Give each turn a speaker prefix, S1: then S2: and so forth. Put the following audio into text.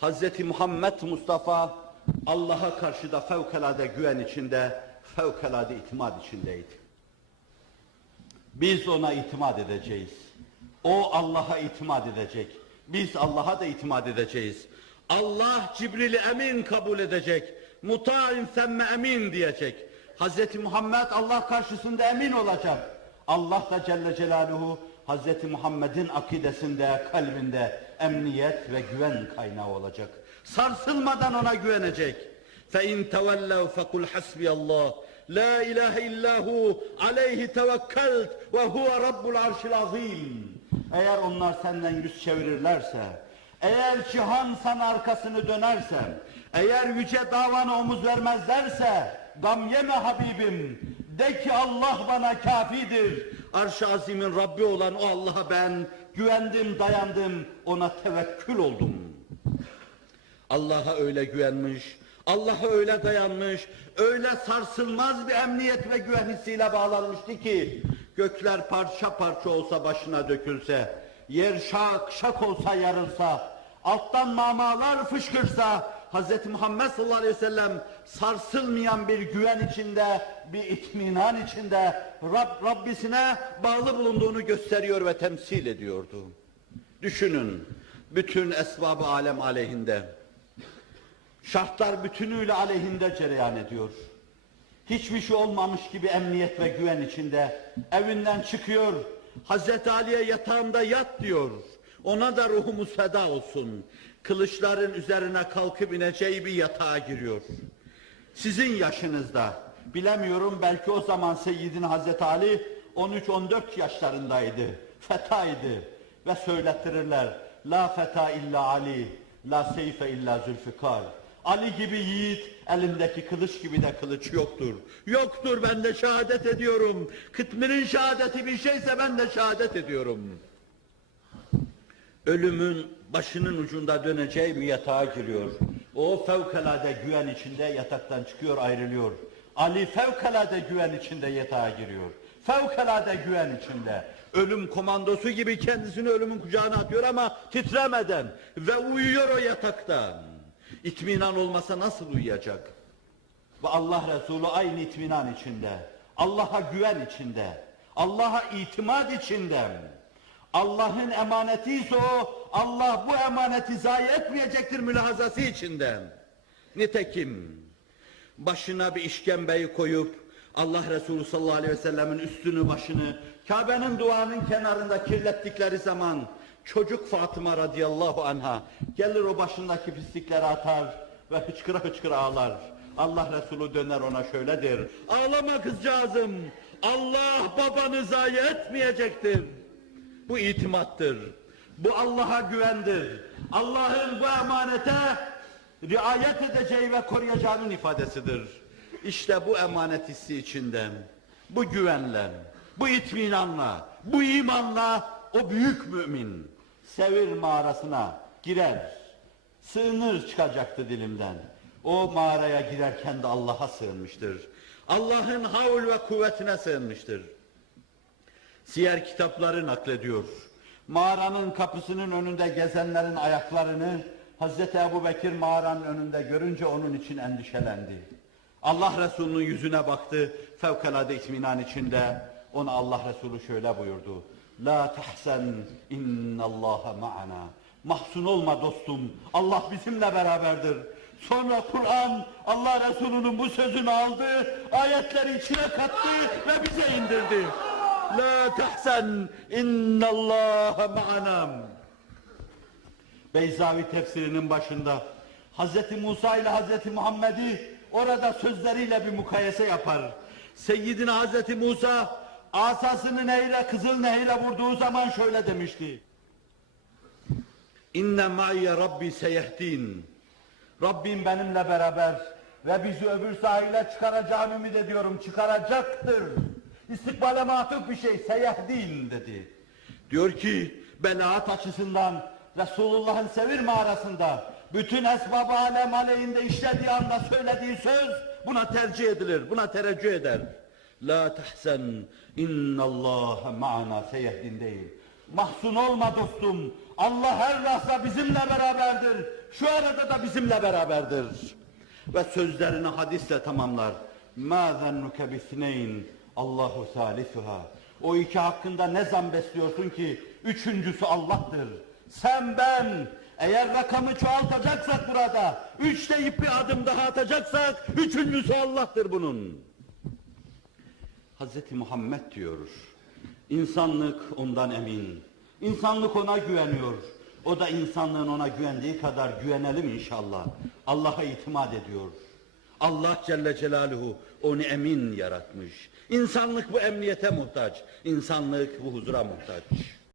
S1: Hazreti Muhammed Mustafa Allah'a karşı da fevkalade güven içinde, fevkalade itimat içindeydi. Biz ona itimat edeceğiz. O Allah'a itimat edecek. Biz Allah'a da itimat edeceğiz. Allah Cibril'i emin kabul edecek. Muta'in semme emin diyecek. Hazreti Muhammed Allah karşısında emin olacak. Allah da Celle Celaluhu Hazreti Muhammed'in akidesinde, kalbinde emniyet ve güven kaynağı olacak. Sarsılmadan ona güvenecek. فَاِنْ تَوَلَّوْا فَقُلْ حَسْبِيَ اللّٰهِ La ilahe illahu aleyhi tevekkelt ve huve rabbul arşil azim. Eğer onlar senden yüz çevirirlerse, eğer cihan sana arkasını dönerse, eğer yüce davana omuz vermezlerse, gam yeme Habibim, de ki Allah bana kafidir. Arş-ı azimin Rabbi olan o Allah'a ben güvendim, dayandım, ona tevekkül oldum. Allah'a öyle güvenmiş, Allah'a öyle dayanmış, öyle sarsılmaz bir emniyet ve güven hissiyle bağlanmıştı ki, gökler parça parça olsa başına dökülse, yer şak şak olsa yarılsa, alttan mamalar fışkırsa, Hz. Muhammed sallallahu aleyhi ve sellem sarsılmayan bir güven içinde, bir itminan içinde Rab, Rabbisine bağlı bulunduğunu gösteriyor ve temsil ediyordu. Düşünün, bütün esbab-ı alem aleyhinde, Şartlar bütünüyle aleyhinde cereyan ediyor. Hiçbir şey olmamış gibi emniyet ve güven içinde evinden çıkıyor. Hazreti Ali'ye yatağında yat diyor. Ona da ruhumuz feda olsun. Kılıçların üzerine kalkıp ineceği bir yatağa giriyor. Sizin yaşınızda, bilemiyorum belki o zaman Seyyidin Hazreti Ali 13-14 yaşlarındaydı. Fetaydı ve söylettirirler. La feta illa Ali, la seyfe illa zülfikar. Ali gibi yiğit, elindeki kılıç gibi de kılıç yoktur. Yoktur ben de şehadet ediyorum. Kıtmir'in şehadeti bir şeyse ben de şehadet ediyorum. Ölümün başının ucunda döneceği bir yatağa giriyor. O fevkalade güven içinde yataktan çıkıyor ayrılıyor. Ali fevkalade güven içinde yatağa giriyor. Fevkalade güven içinde. Ölüm komandosu gibi kendisini ölümün kucağına atıyor ama titremeden ve uyuyor o yataktan. İtminan olmasa nasıl uyuyacak? Ve Allah Resulü aynı itminan içinde, Allah'a güven içinde, Allah'a itimat içinde. Allah'ın emaneti ise o, Allah bu emaneti zayi etmeyecektir mülahazası içinde. Nitekim başına bir işkembeyi koyup Allah Resulü sallallahu aleyhi ve sellemin üstünü başını Kabe'nin duvarının kenarında kirlettikleri zaman çocuk Fatıma radıyallahu anha gelir o başındaki pislikleri atar ve hıçkıra hıçkıra ağlar. Allah Resulü döner ona şöyledir. Ağlama kızcağızım. Allah babanı zayi etmeyecektir. Bu itimattır. Bu Allah'a güvendir. Allah'ın bu emanete riayet edeceği ve koruyacağının ifadesidir. İşte bu emanet hissi içinden, bu güvenle, bu itminanla, bu imanla o büyük mümin Sevir mağarasına girer. Sığınır çıkacaktı dilimden. O mağaraya girerken de Allah'a sığınmıştır. Allah'ın havl ve kuvvetine sığınmıştır. Siyer kitapları naklediyor. Mağaranın kapısının önünde gezenlerin ayaklarını Hazreti Ebu Bekir mağaranın önünde görünce onun için endişelendi. Allah Resulü'nün yüzüne baktı, fevkalade itminan içinde ona Allah Resulü şöyle buyurdu. La tahsen innallaha ma'ana. Mahzun olma dostum. Allah bizimle beraberdir. Sonra Kur'an Allah Resulü'nün bu sözünü aldı, ayetleri içine kattı ve bize indirdi. La tahsen innallaha ma'ana. Beyzavi tefsirinin başında Hazreti Musa ile Hazreti Muhammed'i orada sözleriyle bir mukayese yapar. Seyyidina Hazreti Musa asasını nehre, kızıl nehre vurduğu zaman şöyle demişti. İnne ma'ye Rabbi seyehdin. Rabbim benimle beraber ve bizi öbür sahile çıkaracağını ümit ediyorum. Çıkaracaktır. İstikbale matuf bir şey, seyyah değil dedi. Diyor ki, belaat açısından Resulullah'ın sevir mağarasında bütün esbab alem aleyhinde işlediği anda söylediği söz buna tercih edilir, buna tereccüh eder. La tahsen innallaha ma'ana seyehdin değil. Mahzun olma dostum. Allah her lahza bizimle beraberdir. Şu arada da bizimle beraberdir. Ve sözlerini hadisle tamamlar. Ma zannuke bisneyn Allahu salisuha. O iki hakkında ne zan besliyorsun ki üçüncüsü Allah'tır. Sen ben eğer rakamı çoğaltacaksak burada, üç deyip bir adım daha atacaksak üçüncüsü Allah'tır bunun. Hazreti Muhammed diyor. İnsanlık ondan emin. İnsanlık ona güveniyor. O da insanlığın ona güvendiği kadar güvenelim inşallah. Allah'a itimat ediyor. Allah Celle Celaluhu onu emin yaratmış. İnsanlık bu emniyete muhtaç. İnsanlık bu huzura muhtaç.